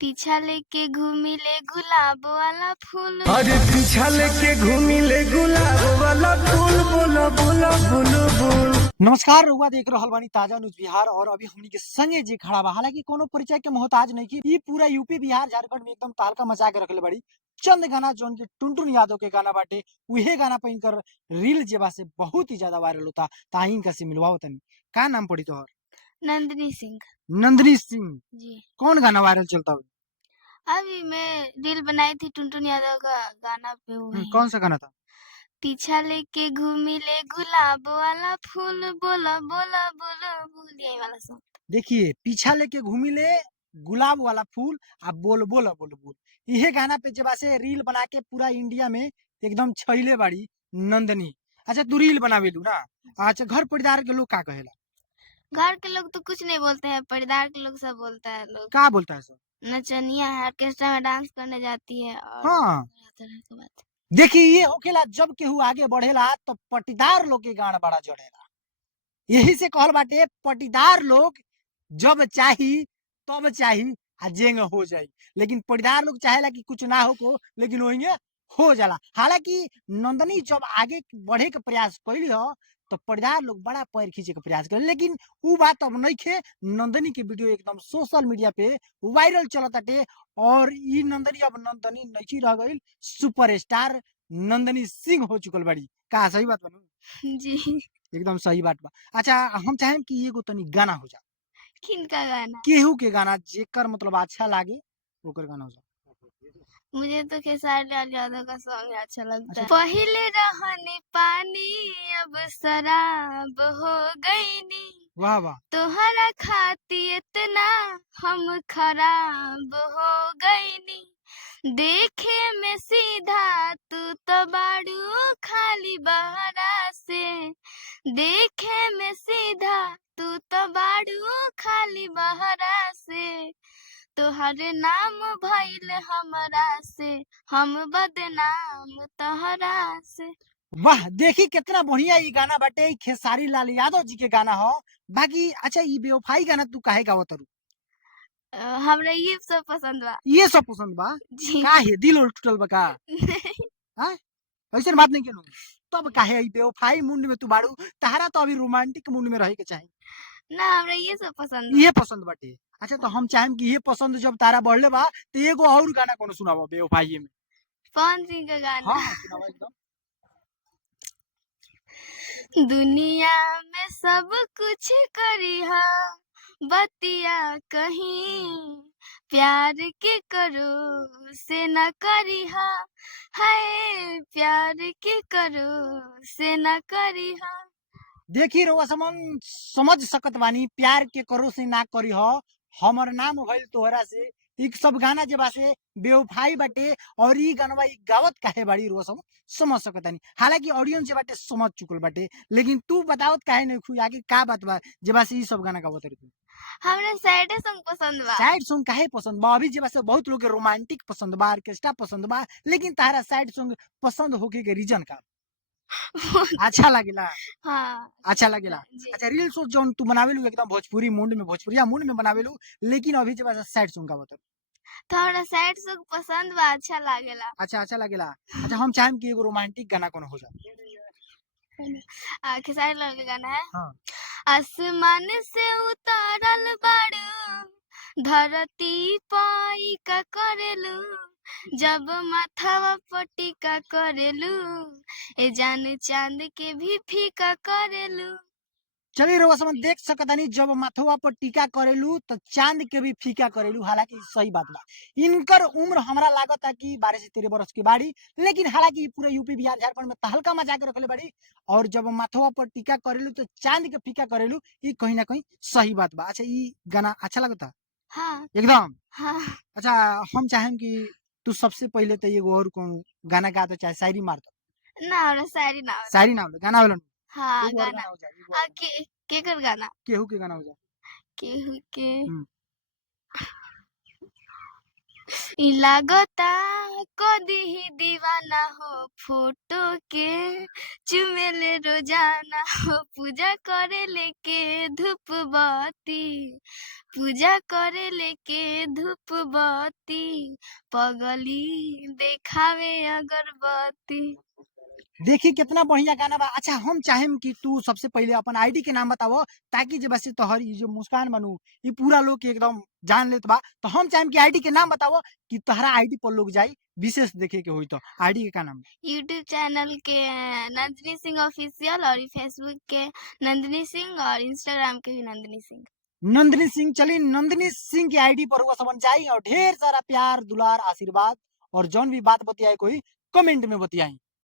पीछा लेके घूमी ले गुलाब वाला फूल। अरे पीछा लेके घूमी ले गुलाब वाला फूल, बोलो बोलो बोलो बोल। नमस्कार, रउआ देख रहल बानी ताजा न्यूज बिहार और अभी हमनी के संगे जे खड़ा बा, हालांकि कोनो परिचय के मोहताज नहीं की। ई पूरा यूपी बिहार झारखंड में एकदम तहलका मचा के रखले बड़ी। चंद गाना जोन के टुनटुन यादव के गाना बाटे, उहे गाना पे इनकर रील जे बा से बहुत ही ज्यादा वायरल होता। ताही इनका से मिलवाओ तनी। का नाम पड़ी तोहर? नंदिनी सिंह नंदिनी सिंह। जी। कौन गाना वायरल चलता हुआ? अभी मैं रील बनाई थी टुनटुन यादव का गाना पे वही। कौन सा गाना था? पीछा लेके घूमी ले गुलाब वाला फूल, बोला बोला बोला बोल, यही वाला सॉन्ग। देखिए, पीछा लेके घूमी ले गुलाब वाला फूल आ बोल बोल बोल बोल, इहे गाना पे जब से रील बना के पूरा इंडिया में एकदम छइले बाड़ी नंदनी। अच्छा, तू रील बनावेलू ना? अच्छा, घर परिवार के लोग का कहेला? घर के लोग तो कुछ नहीं बोलते हैं, परिवार के लोग सब बोलता है। लोग का बोलता है सब? नचनिया है, ऑर्केस्ट्रा में डांस करने जाती है और हाँ, तरह की बात। देखिए ये होखेला जब केहू आगे बढ़ेला तो पटीदार लोग के गाना बड़ा जड़ेला। यही से कहल बाटे, पटीदार लोग जब चाही तब चाही आ जेंग हो जाई, लेकिन पटीदार लोग चाहेला कि कुछ ना हो को, लेकिन वही हो जाला। हालांकि नंदनी जब आगे बढ़े के प्रयास कैली हो तो पटीदार लोग बड़ा पैर खींचे के प्रयास करे, लेकिन उ बात अब नहीं खे। नंदनी के वीडियो एकदम सोशल मीडिया पे वायरल चलताटे और ई नंदनी अब नंदनी नहीं रह गई, सुपरस्टार नंदनी सिंह हो चुकल बड़ी। का सही बात बनू? जी। एकदम सही बात बा। अच्छा, हम चाहेम कि एगो तनी गाना हो जा, किनका गाना? केहू के गाना जेकर मतलब अच्छा लागे ओकर गाना हो जा। मुझे तो खेसारी लाल यादव का सॉन्ग अच्छा लगता अच्छा। है। पहले रहनी पानी अब शराब हो गईनी, वाह वाह। तोहरा खाती इतना हम खराब हो गईनी। देखे में सीधा तू तो बाड़ू खाली बहरा से, देखे में सीधा तू तो बाड़ू खाली बहरा से। तोहरे नाम भइल हमरा से, हम बदनाम तोहरा से। वाह, देखी कितना बढ़िया ये गाना बाटे। ई खेसारी लाल यादव जी के गाना हो। बाकी अच्छा, ई बेवफाई गाना तू काहे गावत तारू? हमरा ये सब पसंद बा। ये सब पसंद बा? जी। काहे दिल उल टूटल बा का? हां, ऐसन बात नहीं केनु। तब काहे ई बेवफाई मूड में तू बाड़ू? तहरा तो अभी रोमांटिक मूड में रहे के चाही। ना, हमरा ये सब पसंद बा। ये पसंद बाटे। अच्छा, तो हम चाहेम कि ये पसंद जब तारा बढ़ले बा तो एगो और गाना कोनो सुनावा बेवफाई में। पवन सिंह का गाना। हाँ हाँ, सुनावा एकदम। दुनिया में सब कुछ करिहा, बतिया कहीं प्यार के करो से न करिहा, हाय प्यार के करो से न करिहा। देखी रउआ समझ सकत बानी, प्यार के करो से ना करी हो, हमर नाम भइल तोहरा से। ई सब गाना जे बा से बेवफाई बाटे और ई गानवा ई गावत काहे बाड़ी रउआ समझ सकत बानी। हालांकि ऑडियंस जे बाटे समझ चुकल बाटे, लेकिन तू बतावत काहे नहीं खु आगे का बात बा जे बा से ई सब गाना गावत रही? हमरा सैड सॉन्ग पसंद बा। सैड सॉन्ग काहे पसंद बा? अभी जे बा से बहुत लोग के रोमांटिक पसंद बा, ऑर्केस्ट्रा पसंद बा, लेकिन तारा सैड सॉन्ग पसंद होके के रीजन का? अच्छा लागेला? हाँ अच्छा लगेला। जी। अच्छा, रील शो जौन तू बनावेलू एकदम भोजपुरी मूड में, भोजपुरिया मूड में बनावेलू, लेकिन अभी जब सैड सॉन्ग गावत। तो हमरा सैड सॉन्ग पसंद बा, अच्छा लागेला। अच्छा, अच्छा लगेला। अच्छा, हम चाहेम कि एगो रोमांटिक गाना कोनो हो जा। खेसारी लाल का गाना है। हाँ। आसमान से उतारल बाड़ू, धरती पाई का करेलू, जब माथावा पट्टी का करेलू, ए जान चांद के भी फीका करेलू। चलिए रउआ समझ देख सकतानी, जब माथवा पर टीका करेलू तो चांद के भी फीका करेलू। हालांकि सही बात बा, इनकर उम्र हमरा लागता कि 12 से 13 बरस की बाड़ी, लेकिन हालांकि पूरे यूपी बिहार झारखंड में तहलका मचा के रखले बाड़ी। और जब माथवा पर टीका करेलू तो चांद के फीका करेलू, ई कहीं ना कहीं सही बात बा। अच्छा, ई गाना अच्छा लगता हाँ एकदम। हाँ। अच्छा, हम चाहेम कि तू सबसे पहले तो एगो और कौन गाना गा दे, चाहे शायरी मार दो। ना, हमरा शायरी ना होला। शायरी ना हो, गाना वाला हाँ एगो और गाना। गाना हो जाए, एगो और गाना। केकर गाना? केहू के गाना हो जाए। केहू के। हम्म। इ लागता कदी ही दीवाना हो फोटो के, चुमेले रोजाना हो पूजा करे लेके धूप बत्ती, पूजा करे लेके धूप बत्ती, पगली देखावे अगरबत्ती। देखी कितना बढ़िया गाना बा। अच्छा हम चाहेम कि तू सबसे पहले अपन आईडी के नाम बतावो, ताकि जे बस तोहर ई जो मुस्कान बनू ई पूरा लोग के एकदम जान लेत बा। तो हम चाहेम कि आईडी के नाम बतावो कि तोहरा आईडी पर लोग जाई विशेष देखे के होई। तो आईडी के का नाम? यूट्यूब चैनल के नंदिनी सिंह ऑफिशियल, और फेसबुक के नंदिनी सिंह, और इंस्टाग्राम के भी नंदिनी सिंह। नंदिनी सिंह। चली नंदिनी सिंह की आईडी पर हुआ समझ जाई और ढेर सारा प्यार दुलार आशीर्वाद और जौन भी बात बतियाए कोई कमेंट में बतियाई।